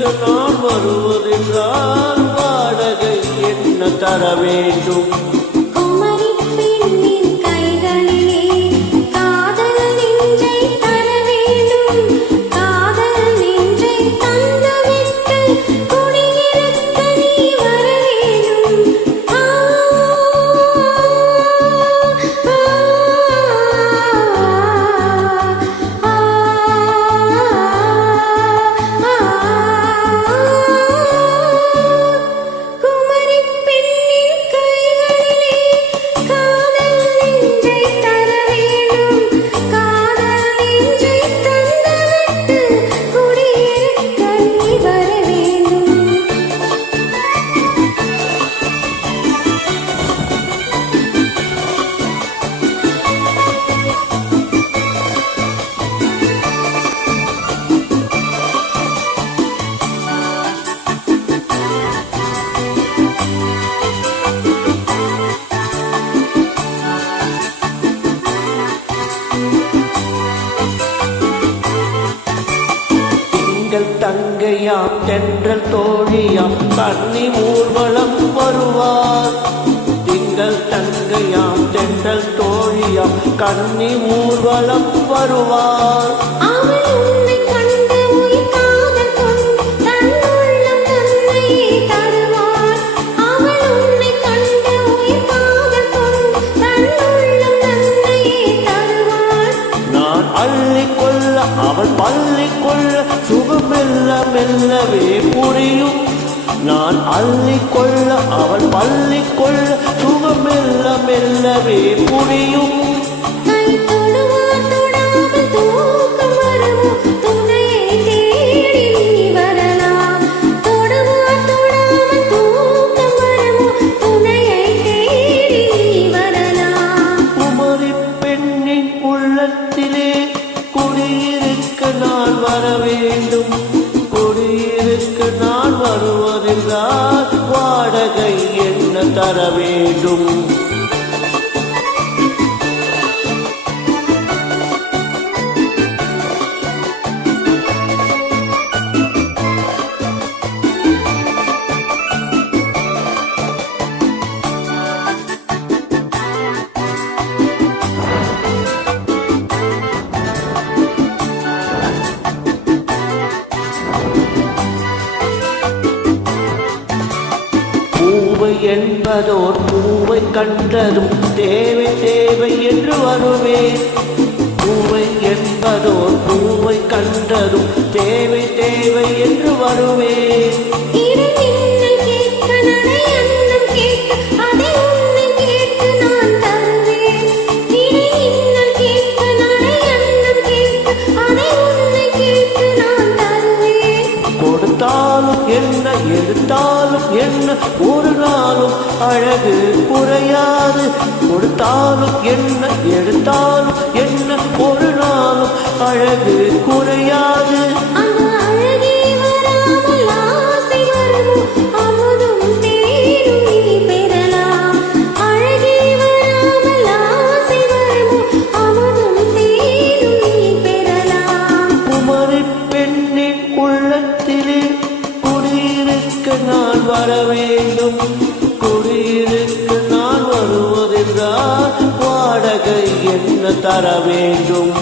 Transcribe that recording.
குடியிருக்க நான் வருவதென்றால் வாடகை என்ன தர வேண்டும்? தங்கையாம் தென்றல் தோழியாம் கன்னி ஊர்வலம் வருவார். திங்கள் தங்கையாம் தென்றல் தோழியாம் கன்னி ஊர்வலம் வருவார். நான் அள்ளிக்கொள்ள அவள் பள்ளிக்கொள்ள சுகம் மெல்ல மெல்லவே புரியும். நான் அள்ளிக்கொள்ள அவள் பள்ளிக்கொள்ள சுகம் மெல்ல மெல்லவே புரியும். குமரி பெண்ணின் உள்ளத்திலே குடியிருக்க நான் வர வேண்டும். குடியிருக்க நான் வருவதென்றால் வாடகை என்ன தர வேண்டும்? பூவை என்பதோர் பூவை கண்டதும் தேவை தேவை என்று வருவேன். பூவை என்பதோர் பூவை கண்டதும் தேவை தேவை என்று வருவேன். கொடுத்தாலும் என்ன எடுத்தாலும் என்ன ஒரு நாளும் அழகு குறையாது. கொடுத்தாலும் என்ன எடுத்தாலும் என்ன ஒரு நாளும் அழகு குறையாது. குமரி பெண்ணின் உள்ளத்திலே குடியிருக்க நான் வர வேண்டும். குடியிருக்க நான் வருவதென்றால் வாடகை என்ன தர வேண்டும்?